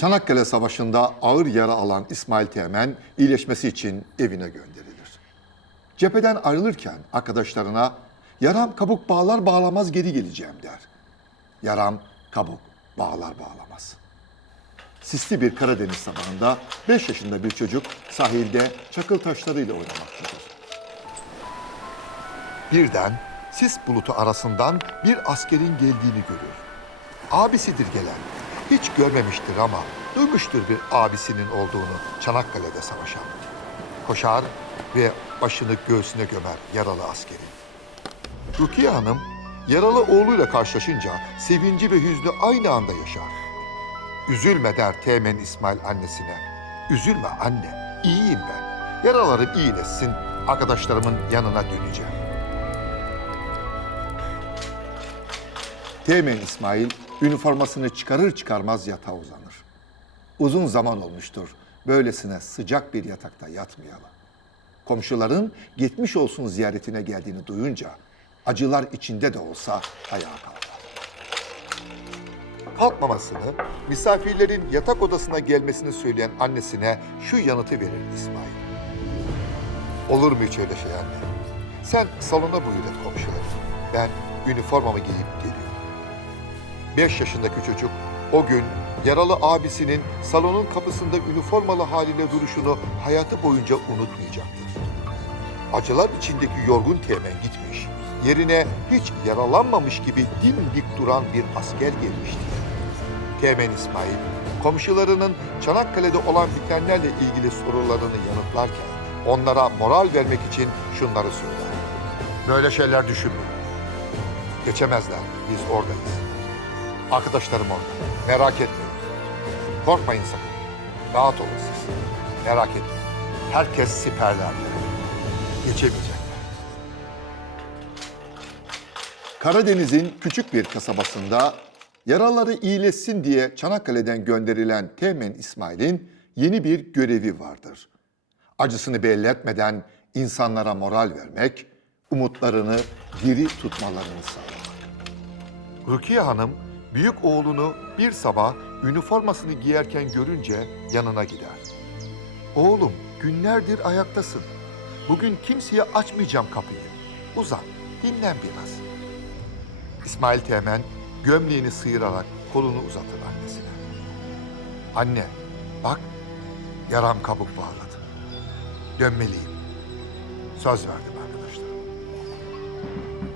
Çanakkale Savaşı'nda ağır yara alan İsmail Teğmen iyileşmesi için evine gönderilir. Cepheden ayrılırken arkadaşlarına "Yaram kabuk bağlar bağlamaz geri geleceğim" der. Yaram kabuk bağlar bağlamaz. Sisli bir Karadeniz sabahında 5 yaşında bir çocuk sahilde çakıl taşlarıyla oynamaktadır. Birden sis bulutu arasından bir askerin geldiğini görür. Abisidir gelen. Hiç görmemiştir ama duymuştur bir abisinin olduğunu Çanakkale'de savaşan. Koşar ve başını göğsüne gömer yaralı askeri. Rukiye Hanım yaralı oğluyla karşılaşınca sevinci ve hüznü aynı anda yaşar. "Üzülme" der Teğmen İsmail annesine. "Üzülme anne, iyiyim ben. Yaralarım iyileşsin, arkadaşlarımın yanına döneceğim." Teğmen İsmail üniformasını çıkarır çıkarmaz yatağa uzanır. Uzun zaman olmuştur böylesine sıcak bir yatakta yatmayalı. Komşuların geçmiş olsun ziyaretine geldiğini duyunca acılar içinde de olsa ayağa kalkar. Kalkmamasını, misafirlerin yatak odasına gelmesini söyleyen annesine şu yanıtı verir İsmail. "Olur mu hiç öyle şey anne? Sen salona buyur et komşuları. Ben üniformamı giyip geliyorum." 5 yaşındaki çocuk o gün yaralı abisinin salonun kapısında üniformalı haliyle duruşunu hayatı boyunca unutmayacaktır. Acılar içindeki yorgun Teğmen gitmiş, yerine hiç yaralanmamış gibi dimdik duran bir asker gelmişti. Teğmen İsmail, komşularının Çanakkale'de olan bitenlerle ilgili sorularını yanıtlarken onlara moral vermek için şunları söyler. "Böyle şeyler düşünmeyin. Geçemezler, biz oradayız. Arkadaşlarım orada. Merak etmeyin. Korkmayın sakın. Rahat olun siz. Merak etmeyin. Herkes siperlerde. Geçemeyecekler." Karadeniz'in küçük bir kasabasında yaraları iyileşsin diye Çanakkale'den gönderilen Teğmen İsmail'in yeni bir görevi vardır. Acısını belli etmeden insanlara moral vermek, umutlarını diri tutmalarını sağlamak. Rukiye Hanım büyük oğlunu bir sabah üniformasını giyerken görünce yanına gider. "Oğlum, günlerdir ayaktasın. Bugün kimseye açmayacağım kapıyı. Uzan, dinlen biraz." İsmail Teğmen gömleğini sıyırarak kolunu uzatır annesine. "Anne, bak, yaram kabuk bağladı. Dönmeliyim. Söz verdim arkadaşlar."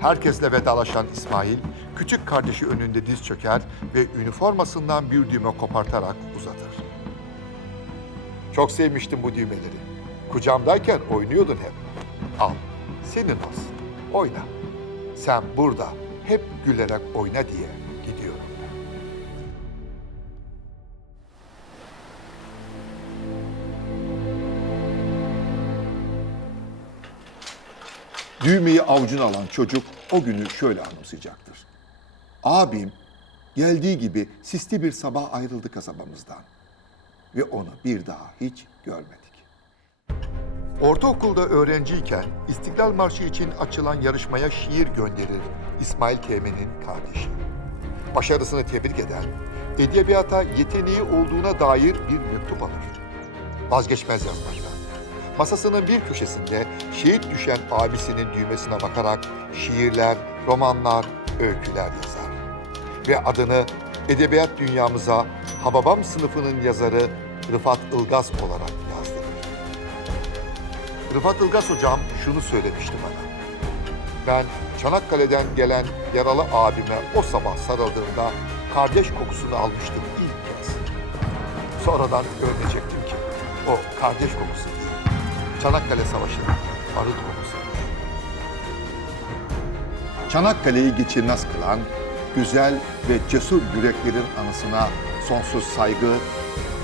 Herkesle vedalaşan İsmail, küçük kardeşi önünde diz çöker ve üniformasından bir düğme kopartarak uzatır. "Çok sevmiştim bu düğmeleri. Kucağımdayken oynuyordun hep. Al, senin olsun. Oyna. Sen burada hep gülerek oyna" diye gidiyorum. Düğmeyi avucuna alan çocuk o günü şöyle anımsayacaktır. "Abim geldiği gibi sisli bir sabah ayrıldı kasabamızdan ve onu bir daha hiç görmedik." Ortaokulda öğrenciyken İstiklal Marşı için açılan yarışmaya şiir gönderir İsmail Teğmen'in kardeşi. Başarısını tebrik eden, edebiyata yeteneği olduğuna dair bir mektup alır. Vazgeçmez yazmaktan. Masasının bir köşesinde şehit düşen abisinin düğmesine bakarak şiirler, romanlar, öyküler yazar. Ve adını edebiyat dünyamıza Hababam sınıfının yazarı Rıfat Ilgaz olarak yazdırır. Rıfat Ilgaz hocam şunu söylemişti bana. "Ben Çanakkale'den gelen yaralı abime o sabah sarıldığımda kardeş kokusunu almıştım ilk kez. Sonradan öğrenecektim ki o kardeş kokusu değil, Çanakkale Savaşı'nın barut kokusuymuş." Çanakkale'yi geçilmez kılan güzel ve cesur yüreklerin anısına sonsuz saygı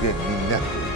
ve minnet duyuyoruz.